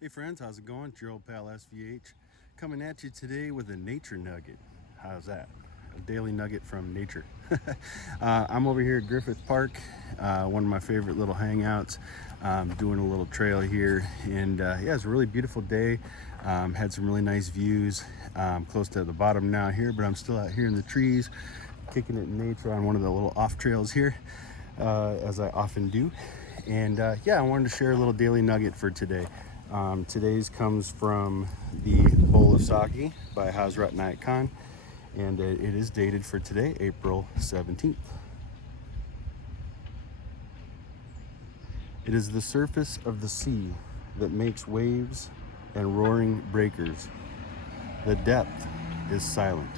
Hey friends, how's it going? It's your old pal SVH coming at you today with a nature nugget. How's that? A daily nugget from nature. I'm over here at Griffith Park, one of my favorite little hangouts. Doing a little trail here, and yeah, it's a really beautiful day. Had some really nice views. Close to the bottom now here, but I'm still out here in the trees, kicking it in nature on one of the little off trails here, as I often do. And yeah, I wanted to share a little daily nugget for today. Today's comes from the Bowl of Sake by Hazrat Nayat Khan, and it is dated for today, April 17th. It is the surface of the sea that makes waves and roaring breakers. The depth is silent.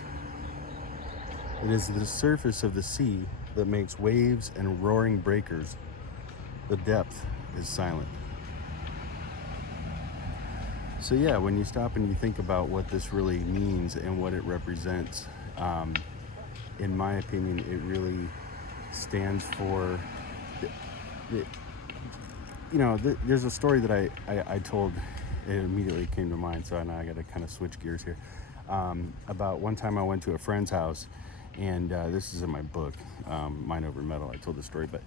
It is the surface of the sea that makes waves and roaring breakers. The depth is silent. So yeah, when you stop and you think about what this really means and what it represents, in my opinion, it really stands for, the, there's a story that I told, it immediately came to mind, so now I got to kind of switch gears here, about one time I went to a friend's house, and this is in my book, Mind Over Metal. I told the story, but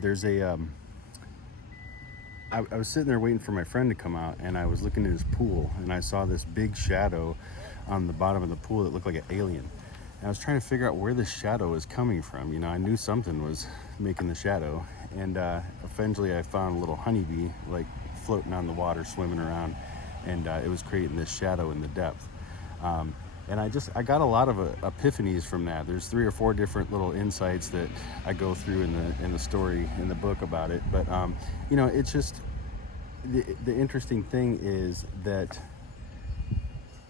there's I was sitting there waiting for my friend to come out, and I was looking at his pool, and I saw this big shadow on the bottom of the pool that looked like an alien. And I was trying to figure out where this shadow was coming from. I knew something was making the shadow, and eventually I found a little honeybee like floating on the water, swimming around, and it was creating this shadow in the depth. And I got a lot of epiphanies from that. There's 3 or 4 different little insights that I go through in the story in the book about it. But it's just the interesting thing is that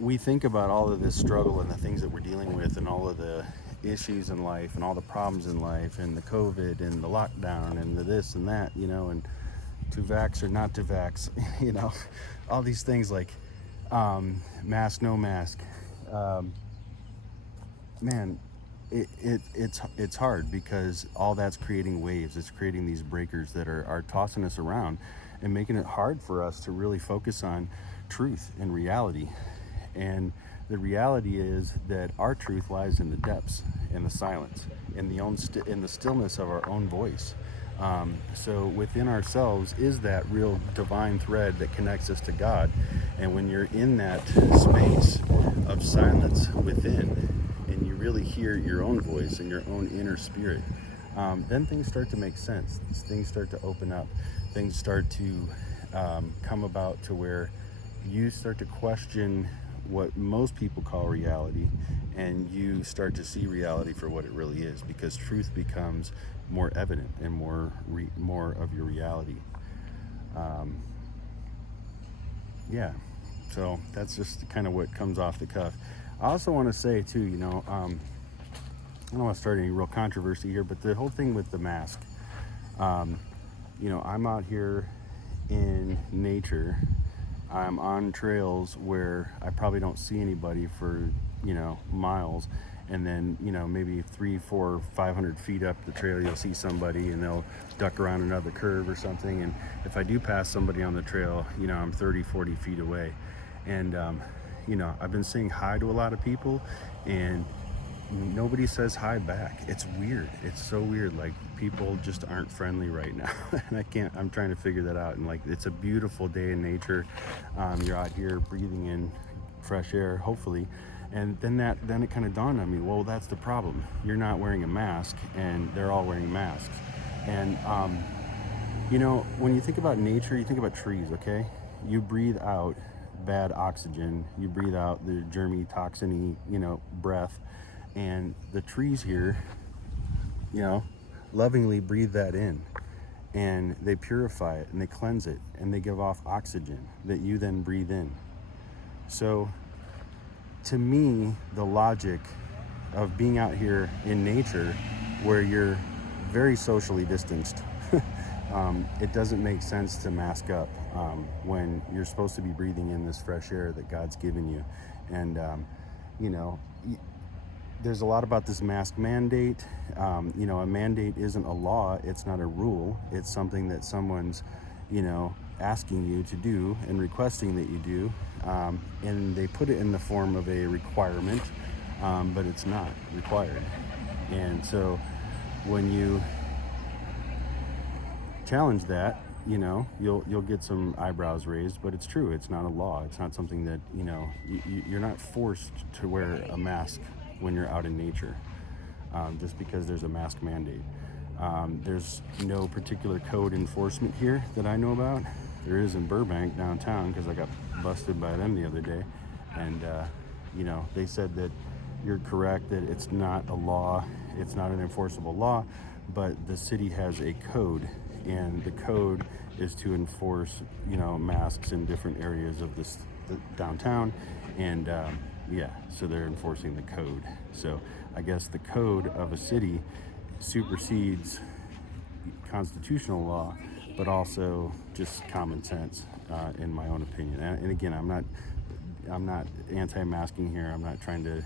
we think about all of this struggle and the things that we're dealing with, and all of the issues in life, and all the problems in life, and the COVID, and the lockdown, and the this and that, and to vax or not to vax, all these things like mask, no mask. Man, it's hard, because all that's creating waves. It's creating these breakers that are tossing us around and making it hard for us to really focus on truth and reality. And the reality is that our truth lies in the depths, in the silence, in the stillness of our own voice. So within ourselves is that real divine thread that connects us to God. And when you're in that space of silence within, and you really hear your own voice and your own inner spirit, then things start to make sense. Things start to open up. Things start to come about to where you start to question what most people call reality, and you start to see reality for what it really is, because truth becomes more evident and more of your reality. Yeah, so that's just kind of what comes off the cuff. I also want to say too, I don't want to start any real controversy here, but the whole thing with the mask, I'm out here in nature. I'm on trails where I probably don't see anybody for, miles. And then, maybe 300, 400, 500 feet up the trail, you'll see somebody, and they'll duck around another curve or something. And if I do pass somebody on the trail, I'm 30, 40 feet away. And, I've been saying hi to a lot of people, and nobody says hi back. It's weird. It's so weird. Like, people just aren't friendly right now. And I'm trying to figure that out. And like, it's a beautiful day in nature. You're out here breathing in fresh air, hopefully. And then it kind of dawned on me, well, that's the problem. You're not wearing a mask, and they're all wearing masks. And, when you think about nature, you think about trees, okay? You breathe out bad oxygen. You breathe out the germy, toxiny, breath. And the trees here, lovingly breathe that in, and they purify it, and they cleanse it, and they give off oxygen that you then breathe in. So to me, the logic of being out here in nature, where you're very socially distanced, it doesn't make sense to mask up when you're supposed to be breathing in this fresh air that God's given you. And there's a lot about this mask mandate. A mandate isn't a law. It's not a rule. It's something that someone's, asking you to do and requesting that you do, and they put it in the form of a requirement, but it's not required. And so when you challenge that, you'll get some eyebrows raised, but it's true. It's not a law. It's not something that, you're not forced to wear a mask when you're out in nature, just because there's a mask mandate. There's no particular code enforcement here that I know about. There is in Burbank downtown, because I got busted by them the other day, and they said that you're correct, that it's not a law, it's not an enforceable law, but the city has a code, and the code is to enforce masks in different areas of the downtown, and so they're enforcing the code. So I guess the code of a city supersedes constitutional law, but also just common sense, in my own opinion. And again, I'm not anti-masking here. I'm not trying to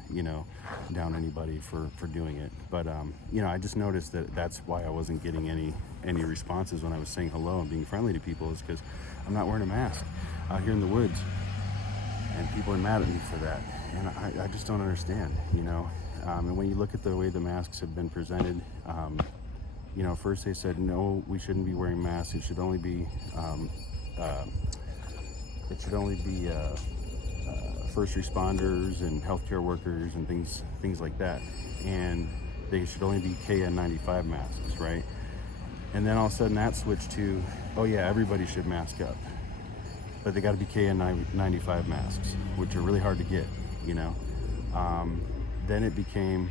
down anybody for doing it, but I just noticed that that's why I wasn't getting any responses when I was saying hello and being friendly to people, is because I'm not wearing a mask out here in the woods, and people are mad at me for that, and I just don't understand. And when you look at the way the masks have been presented, first they said no, we shouldn't be wearing masks. It should only be first responders and healthcare workers and things like that, and they should only be KN95 masks, right? And then all of a sudden that switched to, oh yeah, everybody should mask up, but they got to be KN95 masks, which are really hard to get. Then it became,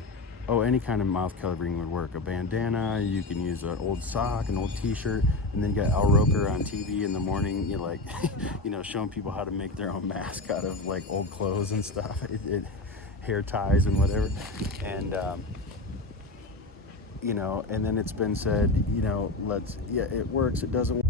oh, any kind of mouth covering would work. A bandana, you can use an old sock, an old t-shirt, and then you got Al Roker on TV in the morning, showing people how to make their own mask out of like old clothes and stuff, hair ties and whatever. And, and then it's been said, it works, it doesn't work.